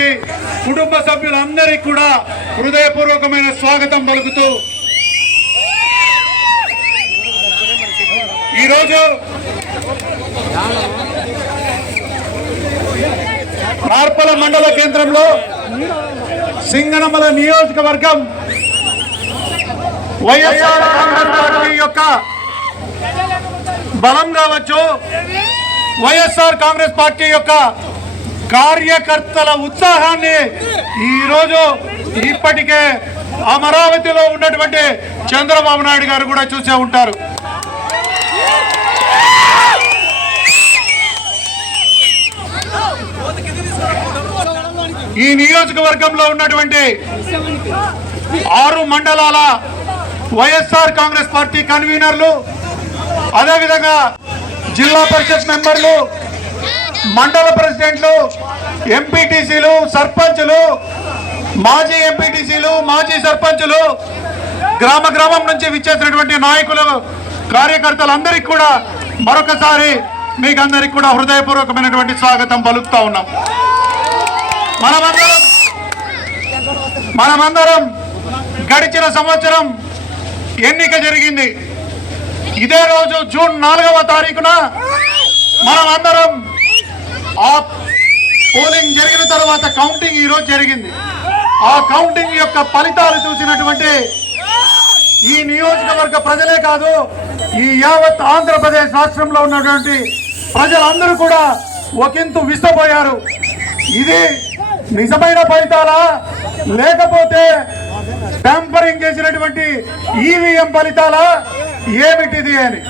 Party కుటుంబ సభ్యులందరికీ కూడా హృదయపూర్వకమైన స్వాగతం పలుకుతూ ఈరోజు మార్పల మండల కేంద్రంలో సింగనమల నియోజకవర్గం వైఎస్ఆర్ కాంగ్రెస్ పార్టీ యొక్క బలం కావచ్చు, వైఎస్ఆర్ కాంగ్రెస్ పార్టీ యొక్క కార్యకర్తల ఉత్సాహాన్ని ఈరోజు ఇప్పటికే అమరావతిలో ఉన్నటువంటి చంద్రబాబు నాయుడు గారు కూడా చూసే ఉంటారు. ఈ నియోజకవర్గంలో ఉన్నటువంటి 6 మండలాల వైఎస్ఆర్ కాంగ్రెస్ పార్టీ కన్వీనర్లు, అదేవిధంగా జిల్లా పరిషత్ మెంబర్లు, మండల ప్రెసిడెంట్లు, ఎంపీటీసీలు, సర్పంచులు, మాజీ ఎంపీటీసీలు, మాజీ సర్పంచులు, గ్రామ గ్రామం నుంచి విచ్చేసినటువంటి నాయకులు, కార్యకర్తలందరికీ కూడా మరొకసారి మీకందరికీ కూడా హృదయపూర్వకమైనటువంటి స్వాగతం పలుకుతా ఉన్నాం. మనమందరం గడిచిన సంవత్సరం ఎన్నిక జరిగింది. ఇదే రోజు జూన్ 4వ తారీఖున మనమందరం ఆ పోలింగ్ జరిగిన తర్వాత కౌంటింగ్ ఈరోజు జరిగింది. ఆ కౌంటింగ్ యొక్క ఫలితాలు చూసినటువంటి ఈ నియోజకవర్గ ప్రజలే కాదు, ఈ యావత్ ఆంధ్రప్రదేశ్ రాష్ట్రంలో ఉన్నటువంటి ప్రజలందరూ కూడా ఒకంతు విస్తపోయారు. ఇది నిజమైన ఫలితాలా లేకపోతే ట్యాంపరింగ్ చేసినటువంటి ఈవీఎం ఫలితాలా ఏమిటిది అని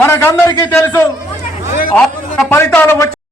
మనకందరికీ తెలుసు. ఆ ఫలితాలు